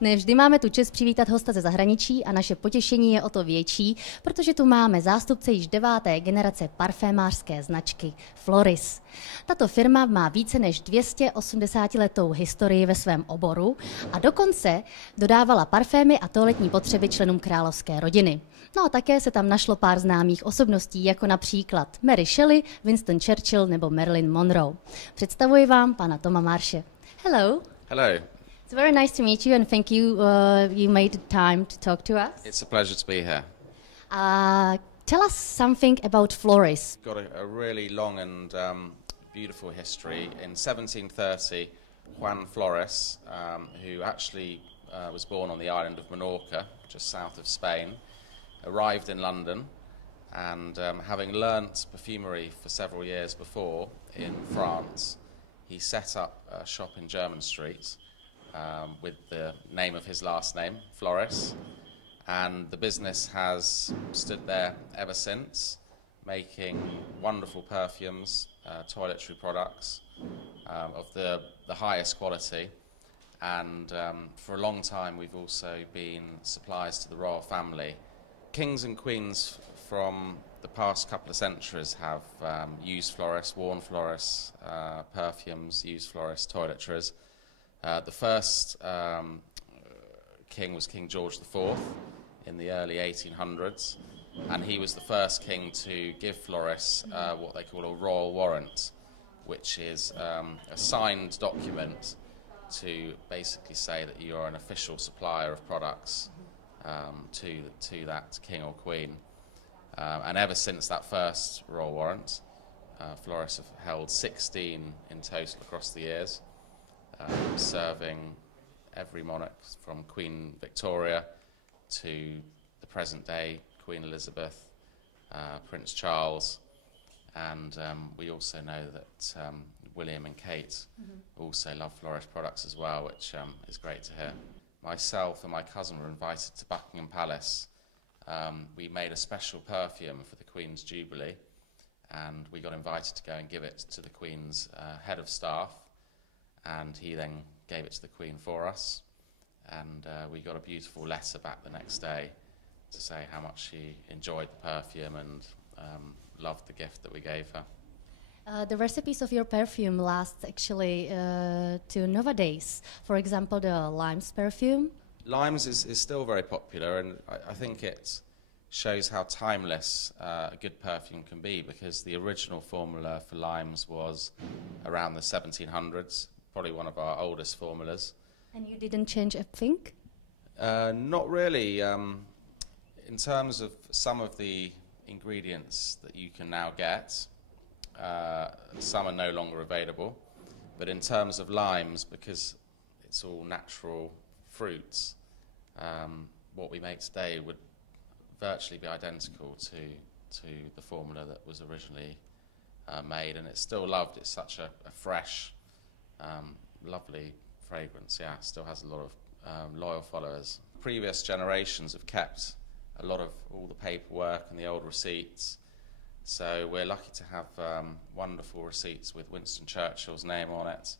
Nevždy máme tu čest přivítat hosta ze zahraničí a naše potěšení je o to větší, protože tu máme zástupce již 9. generace parfémářské značky Floris. Tato firma má více než 280letou historii ve svém oboru a dokonce dodávala parfémy a toaletní potřeby členům královské rodiny. No a také se tam našlo pár známých osobností, jako například Mary Shelley, Winston Churchill nebo Marilyn Monroe. Představuji vám pana Toma Marsche. Hello. Hello. It's very nice to meet you and thank you you made the time to talk to us. It's a pleasure to be here. Tell us something about Floris. Got a really long and beautiful history. In 1730, Juan Floris, who actually was born on the island of Menorca, just south of Spain, arrived in London and having learnt perfumery for several years before in France, he set up a shop in Jermyn Street with the name of his last name, Floris, and the business has stood there ever since, making wonderful perfumes, toiletry products of the highest quality, and for a long time we've also been suppliers to the royal family. Kings and queens from the past couple of centuries have used Floris, worn Floris perfumes, used Floris toiletries. The first king was King George IV in the early 1800s, and he was the first king to give Floris what they call a royal warrant, which is a signed document to basically say that you are an official supplier of products to that king or queen. And ever since that first royal warrant, Floris have held 16 in total across the years. Serving every monarch from Queen Victoria to the present day Queen Elizabeth, Prince Charles, and we also know that William and Kate also love Floris products as well, which is great to hear. Myself and my cousin were invited to Buckingham Palace. We made a special perfume for the Queen's Jubilee, and we got invited to go and give it to the Queen's head of staff, and he then gave it to the Queen for us, and we got a beautiful letter back the next day to say how much she enjoyed the perfume and loved the gift that we gave her. The recipes of your perfume last actually to nowadays. For example, the limes perfume. Limes is still very popular, and I think it shows how timeless a good perfume can be, because the original formula for limes was around the 1700s. Probably one of our oldest formulas. And you didn't change a thing? Not really. In terms of some of the ingredients that you can now get, some are no longer available. But in terms of limes, because it's all natural fruits, what we make today would virtually be identical to the formula that was originally made, and it's still loved. It's such a fresh, lovely fragrance, yeah, still has a lot of loyal followers. Previous generations have kept a lot of all the paperwork and the old receipts, so we're lucky to have wonderful receipts with Winston Churchill's name on it,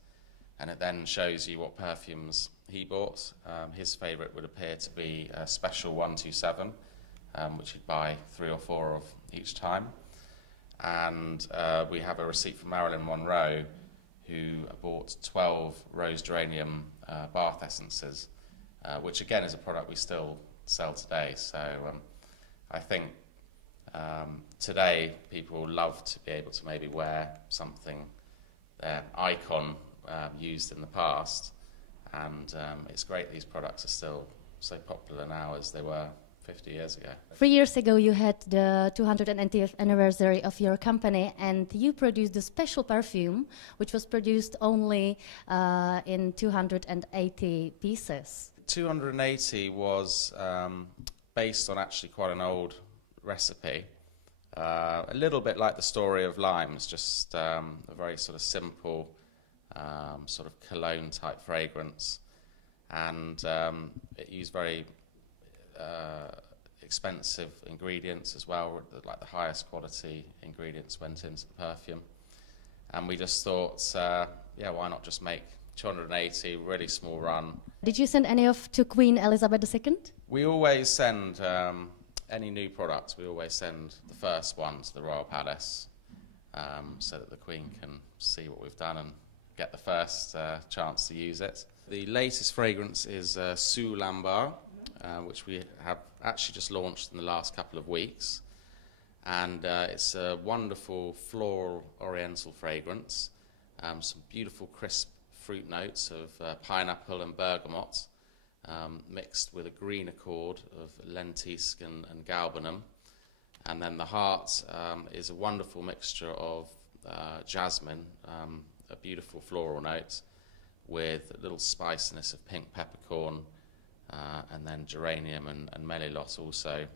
and it then shows you what perfumes he bought. His favourite would appear to be a Special 127, which he'd buy 3 or 4 of each time, and we have a receipt from Marilyn Monroe, who bought 12 rose geranium bath essences, which again is a product we still sell today. So I think today people love to be able to maybe wear something, their icon used in the past, and it's great these products are still so popular now as they were 50 years ago. 3 years ago you had the 280th anniversary of your company, and you produced a special perfume which was produced only in 280 pieces. 280 was based on actually quite an old recipe, a little bit like the story of limes, just a very sort of simple sort of cologne type fragrance, and it used very expensive ingredients as well, like the highest quality ingredients went into the perfume. And we just thought, yeah, why not just make 280, really small run. Did you send any of to Queen Elizabeth II? We always send any new products. We always send the first one to the Royal Palace, so that the Queen can see what we've done and get the first chance to use it. The latest fragrance is Sous l'Ambar, which we have actually just launched in the last couple of weeks. And it's a wonderful floral oriental fragrance, some beautiful crisp fruit notes of pineapple and bergamot, mixed with a green accord of lentisk and galbanum. And then the heart is a wonderful mixture of jasmine, a beautiful floral note, with a little spiciness of pink peppercorn, and then geranium and melilot also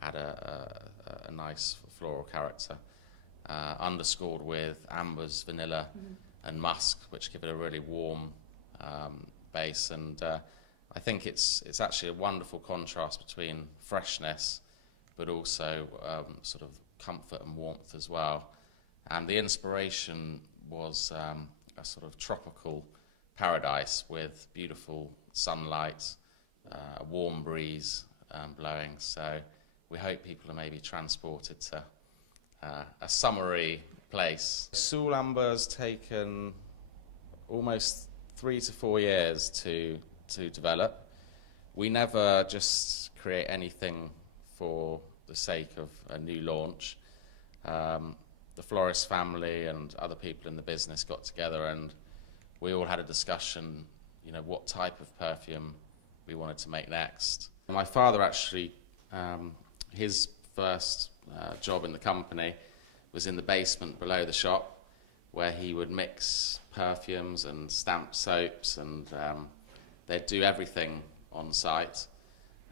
add a nice floral character, underscored with ambers, vanilla, and musk, which give it a really warm base. And I think it's actually a wonderful contrast between freshness, but also sort of comfort and warmth as well. And the inspiration was a sort of tropical paradise with beautiful sunlight, a warm breeze blowing. So we hope people are maybe transported to a summery place. Sous l'Ambar's taken almost 3 to 4 years to develop. We never just create anything for the sake of a new launch. The Floris family and other people in the business got together and we all had a discussion, you know, what type of perfume we wanted to make next. My father actually, his first job in the company was in the basement below the shop, where he would mix perfumes and stamp soaps, and they'd do everything on site.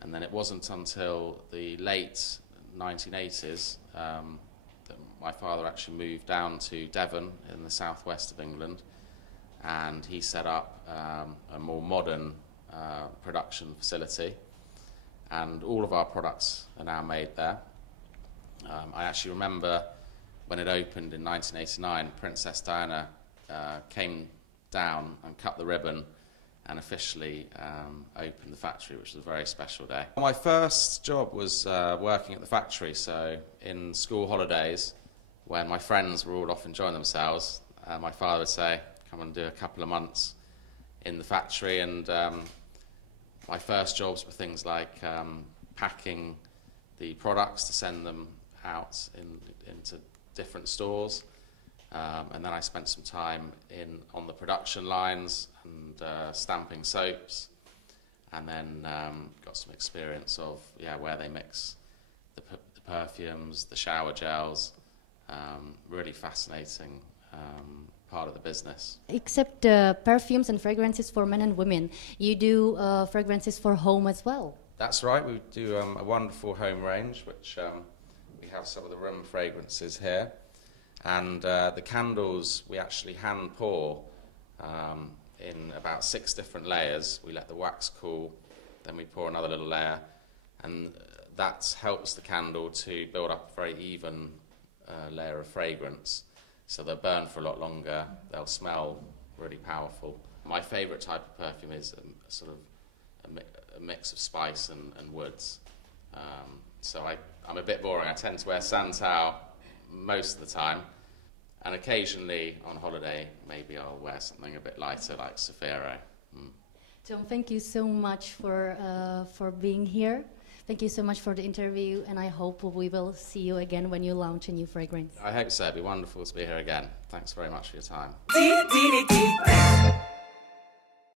And then it wasn't until the late 1980s that my father actually moved down to Devon in the southwest of England, and he set up a more modern production facility, and all of our products are now made there. I actually remember when it opened in 1989, Princess Diana came down and cut the ribbon and officially opened the factory, which was a very special day. My first job was working at the factory, so in school holidays, when my friends were all off enjoying themselves, my father would say, come and do a couple of months in the factory, and my first jobs were things like packing the products to send them out into different stores, and then I spent some time on the production lines and stamping soaps, and then got some experience of where they mix the perfumes, the shower gels. Really fascinating part of the business. Except perfumes and fragrances for men and women, you do fragrances for home as well. That's right, we do a wonderful home range, which we have some of the room fragrances here. And the candles we actually hand pour in about 6 different layers. We let the wax cool, then we pour another little layer, and that helps the candle to build up a very even layer of fragrance. So they'll burn for a lot longer, they'll smell really powerful. My favourite type of perfume is a sort of a mix of spice and woods. So I'm a bit boring. I tend to wear Santal most of the time, and occasionally on holiday maybe I'll wear something a bit lighter like Zafiro. Tom, thank you so much for being here. Thank you so much for the interview, and I hope we will see you again when you launch a new fragrance. I hope so. It'd be wonderful to be here again. Thanks very much for your time.